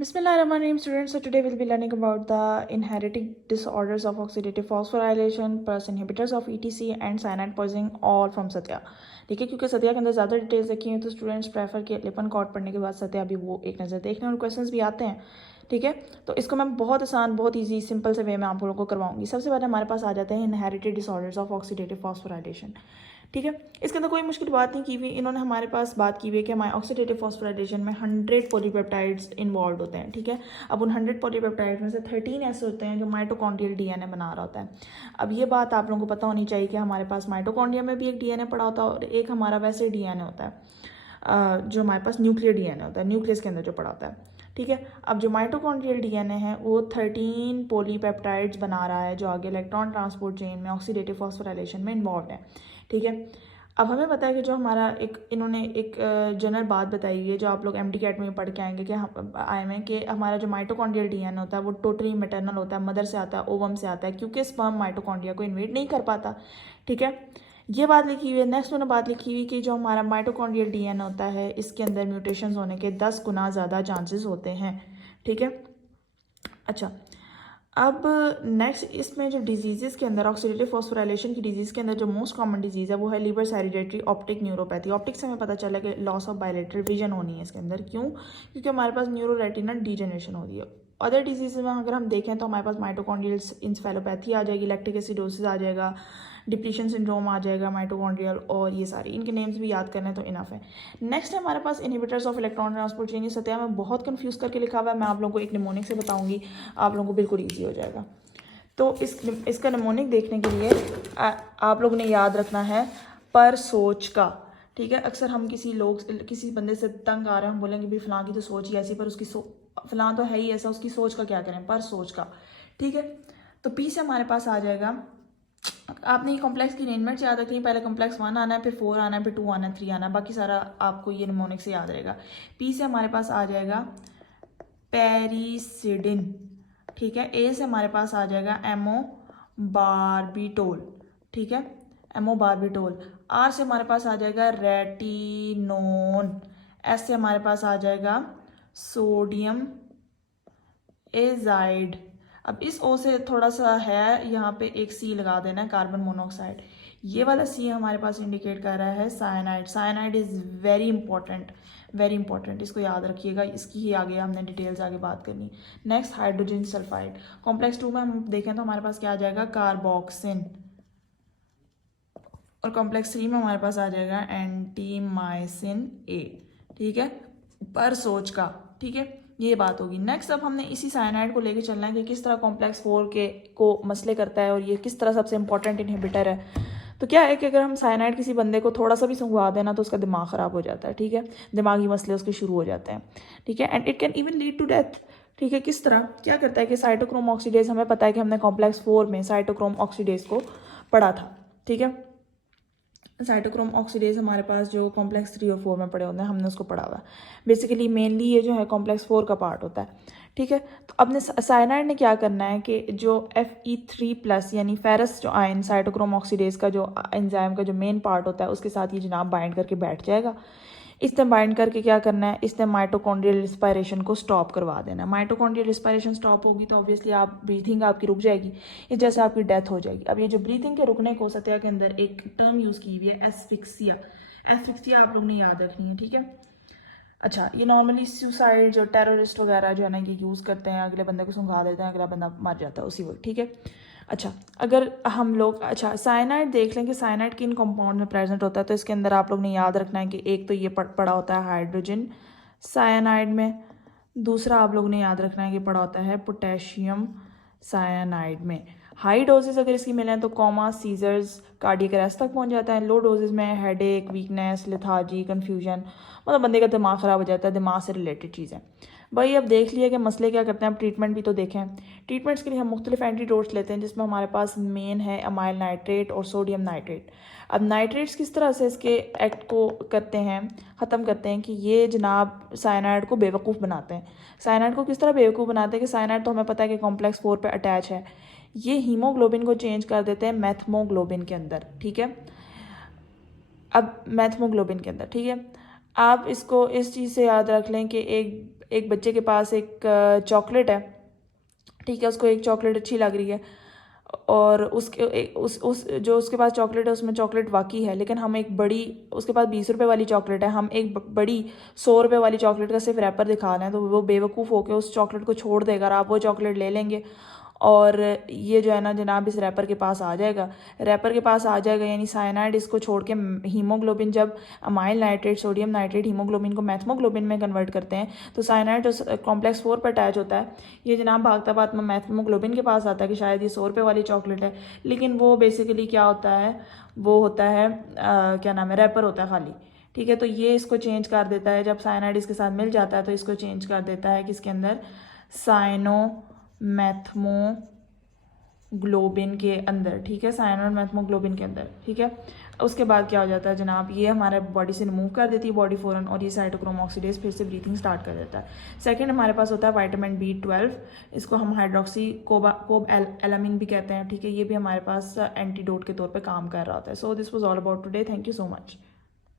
Bismillahirrahmanirrahim, students. So today we'll be learning about the inheriting disorders of oxidative phosphorylation plus inhibitors of ETC and cyanide poisoning all from Satya. ठीक है, क्योंकि सत्या के अंदर ज़्यादा details देखी हैं तो स्टूडेंट्स प्रेफर किए लिपन कॉर्ड पढ़ने के बाद सत्या भी वो एक नज़र देखना और क्वेश्चंस भी आते हैं. ठीक है, तो इसको मैं बहुत आसान, बहुत इजी, सिंपल से वे में आप लोगों को करवाऊंगी. सबसे पहले हमारे पास आ जाते हैं inherited disorders of oxidative phosphorylation. ठीक है, इसके अंदर कोई मुश्किल बात नहीं की हुई. इन्होंने हमारे पास बात की हुई है कि हमारे ऑक्सीडेटिव फॉस्फोराइलेशन में 100 पॉलीपेप्टाइड्स इन्वॉल्व होते हैं. ठीक है, अब उन 100 पॉलीपेप्टाइड्स में से 13 ऐसे होते हैं जो माइटोकॉन्ड्रियल डीएनए बना रहा होता है. अब ये बात आप लोगों को पता होनी चाहिए कि हमारे पास माइटोकॉन्ड्रिया में भी एक डीएनए पड़ा होता है और एक हमारा वैसे डीएनए होता है जो हमारे पास न्यूक्लियर डीएनए होता है, न्यूक्लियस के अंदर जो पड़ा होता है. ठीक है, अब जो माइटोकॉन्ड्रियल डीएनए है वो 13 पॉलीपेप्टाइड्स बना रहा है जो आगे इलेक्ट्रॉन ट्रांसपोर्ट चेन में ऑक्सीडेटिव फॉस्फोराइलेशन में इन्वॉल्व है. ठीक है, अब हमें पता है कि जो हमारा इन्होंने एक जनरल बात बताई हुई है जो आप लोग एमडी कैट में पढ़ के आएंगे कि आए में कि हमारा जो माइटोकॉन्ड्रियल डीएनए होता है वो टोटली मैटरनल होता है, मदर से आता है, ओवम से आता है, क्योंकि स्पर्म माइटोकॉन्ड्रिया को इन्वेड नहीं कर पाता. ठीक है, ये बात लिखी हुई है. नेक्स्ट मैंने बात लिखी हुई कि जो हमारा माइटोकॉन्ड्रियल डीएनए होता है इसके अंदर म्यूटेशंस होने के 10 गुना ज़्यादा चांसेस होते हैं. ठीक है, अच्छा, अब नेक्स्ट इसमें जो डिजीज़ के अंदर ऑक्सीडेटिव फॉस्फोराइलेशन की डिजीज़ के अंदर जो मोस्ट कॉमन डिजीज़ है वो है levers hereditary optic neuropathy. Optic से हमें पता चला कि लॉस ऑफ बायलेटरल विजन होनी है इसके अंदर. क्यों? क्योंकि हमारे पास न्यूरो रेटिनल डीजनरेशन हो रही है. अदर डिजीज़ में अगर हम देखें तो हमारे पास माइटोकॉन्ड्रियल इंसेफेलोपैथी आ जाएगी, लैक्टिक एसिडोसिस आ जाएगा, डिप्लीशन सिंड्रोम आ जाएगा माइटोकॉन्ड्रियल, और ये सारी इनके नेम्स भी याद करने तो इनफ है. नेक्स्ट है हमारे पास inhibitors of electron transport chain. Satya में बहुत कंफ्यूज करके लिखा हुआ है, मैं आप लोगों को एक निमोनिक से बताऊंगी, आप लोगों को बिल्कुल ईजी हो जाएगा. तो इसका निमोनिक देखने के लिए आप लोग ने याद रखना है पर सोच का. ठीक है, अक्सर हम किसी बंदे से तंग आ रहे हैं, हम बोलेंगे भी फलां की तो सोच ही ऐसी, पर उसकी फलां तो है ही ऐसा, उसकी सोच का क्या करें, पर सोच का. ठीक है, तो पी से हमारे पास आ जाएगा, आपने ये कॉम्प्लेक्स की अरेंजमेंट याद रखनी है. पहले कॉम्प्लेक्स 1 आना है, फिर 4 आना है, फिर 2 आना है, 3 आना है, बाकी सारा आपको ये निमोनिक से याद रहेगा. पी से हमारे पास आ जाएगा पेरिसिडिन. ठीक है, ए से हमारे पास आ जाएगा एमो बारबिटोल. ठीक है, एमो बारबिटोल. आर से हमारे पास आ जाएगा रेटिनोन. एस से हमारे पास आ जाएगा सोडियम एजाइड. अब इस ओ से थोड़ा सा है यहाँ पे एक सी लगा देना है, कार्बन मोनोऑक्साइड. ये वाला सी हमारे पास इंडिकेट कर रहा है cyanide. Cyanide is very important, very important, इसको याद रखिएगा, इसकी ही आगे हमने डिटेल्स आगे बात करनी. Next hydrogen sulphide. कॉम्प्लेक्स 2 में हम देखें तो हमारे पास क्या आ जाएगा, कार्बोक्सिन. और कॉम्प्लेक्स 3 में हमारे पास आ जाएगा एंटीमाइसिन ए. ठीक है, पर सोच का. ठीक है, ये बात होगी. नेक्स्ट अब हमने इसी साइनाइड को लेके चलना है कि किस तरह कॉम्प्लेक्स 4 के को मसले करता है और ये किस तरह सबसे इंपॉर्टेंट इनहिबिटर है. तो क्या है कि अगर हम साइनाइड किसी बंदे को थोड़ा सा भी सुंघवा देना तो उसका दिमाग ख़राब हो जाता है. ठीक है, दिमागी मसले उसके शुरू हो जाते हैं. ठीक है, and it can even lead to death. ठीक है, किस तरह क्या करता है कि साइटोक्रोम ऑक्सीडेज, हमें पता है कि हमने कॉम्प्लेक्स 4 में साइटोक्रोम ऑक्सीडेज को पढ़ा था. ठीक है, साइटोक्रोम ऑक्सीडेज हमारे पास जो कॉम्प्लेक्स 3 और 4 में पड़े होते हैं, हमने उसको पढ़ा हुआ है. बेसिकली मेनली ये जो है कॉम्प्लेक्स 4 का पार्ट होता है. ठीक है, तो अपने साइनाइड ने क्या करना है कि जो Fe3+ यानी फेरस जो आयन साइटोक्रोम ऑक्सीडेज का जो एंजाइम का जो मेन पार्ट होता है उसके साथ ये जनाब बाइंड करके बैठ जाएगा. इसने बाइंड करके क्या करना है, इसने माइटोकॉन्ड्रियल रिस्पायरेशन को स्टॉप करवा देना है. माइटोकॉन्ड्रियल रिस्पायरेशन स्टॉप होगी तो ऑब्वियसली आप ब्रीथिंग आपकी रुक जाएगी, इस जैसे आपकी डेथ हो जाएगी. अब ये जो ब्रीथिंग के रुकने को सत्या के अंदर एक टर्म यूज़ की हुई है एस्फिक्सिया. एस्फिक्सिया आप लोग ने याद रखनी है. ठीक है, अच्छा, ये नॉर्मली सुसाइड जो टेररिस्ट वगैरह जो है ना ये यूज़ करते हैं, अगले बंदे को सुंघा देते हैं, अगला बंदा मर जाता है उसी वक्त. ठीक है, अच्छा, अगर हम लोग साइनाइड देख लें कि साइनाइड किन कंपाउंड में प्रेजेंट होता है तो इसके अंदर आप लोग ने याद रखना है कि एक तो ये पड़ा होता है हाइड्रोजन साइनाइड में, दूसरा आप लोग ने याद रखना है कि पड़ा होता है पोटेशियम साइनाइड में. हाई डोजेज अगर इसकी मिलें तो कॉमा, सीजर्स, कार्डियक अरेस्ट तक पहुंच जाता है. लो डोजेज में हेडेक, वीकनेस, लेथार्जी, कन्फ्यूजन, मतलब बंदे का दिमाग ख़राब हो जाता है, दिमाग से रिलेटेड चीज़ें. भाई अब देख लिया कि मसले क्या करते हैं, अब ट्रीटमेंट भी तो देखें. ट्रीटमेंट्स के लिए हम मुख्तलिफ एंटीडोट्स लेते हैं जिसमें हमारे पास मेन है अमाइल नाइट्रेट और सोडियम नाइट्रेट. अब नाइट्रेट्स किस तरह से इसके एक्ट को करते हैं, ख़त्म करते हैं कि ये जनाब साइनाइड को बेवकूफ़ बनाते हैं. साइनाइड को किस तरह बेवकूफ़ बनाते हैं कि साइनाइड तो हमें पता है कि कॉम्प्लेक्स 4 पे अटैच है, ये हीमोग्लोबिन को चेंज कर देते हैं मैथमोग्लोबिन के अंदर. ठीक है, अब मैथमोग्लोबिन के अंदर. ठीक है, आप इसको इस चीज़ से याद रख लें कि एक एक बच्चे के पास एक चॉकलेट है, ठीक है, उसको एक चॉकलेट अच्छी लग रही है और उसके उस जो उसके पास चॉकलेट है उसमें चॉकलेट वाकई है, लेकिन हम एक बड़ी, उसके पास 20 रुपये वाली चॉकलेट है, हम एक बड़ी 100 रुपये वाली चॉकलेट का सिर्फ रैपर दिखा रहे हैं, तो वो बेवकूफ़ होकर उस चॉकलेट को छोड़ देगा और आप वो चॉकलेट ले लेंगे और ये जो है ना जनाब इस रैपर के पास आ जाएगा, रैपर के पास आ जाएगा, यानी साइनाइड इसको छोड़ के हीमोग्लोबिन, जब amyl nitrate sodium nitrate haemoglobin को मैथमोग्लोबिन में कन्वर्ट करते हैं तो साइनाइड जो कॉम्प्लेक्स 4 पर अटैच होता है, ये जनाब भागता भागता मैथमोग्लोबिन के पास आता है कि शायद ये 100 रुपये वाली चॉकलेट है, लेकिन वो बेसिकली क्या होता है, वो होता है क्या नाम है, रैपर होता है खाली, ठीक है। तो ये इसको चेंज कर देता है, जब साइनाइड इसके साथ मिल जाता है तो इसको चेंज कर देता है किसके अंदर, साइनोमैथमोग्लोबिन के अंदर, ठीक है, साइनोमैथमोग्लोबिन के अंदर, ठीक है। उसके बाद क्या हो जाता है जनाब, ये हमारे बॉडी से रिमूव कर देती है बॉडी फ़ौरन और ये साइटोक्रोम ऑक्सीडेज फिर से ब्रीथिंग स्टार्ट कर देता है। सेकंड हमारे पास होता है विटामिन B12, इसको हम हाइड्रोक्सी कोब एलामिन भी कहते हैं, ठीक है, ये भी हमारे पास एंटीडोट के तौर पे काम कर रहा होता है। So this was all about today, thank you so much.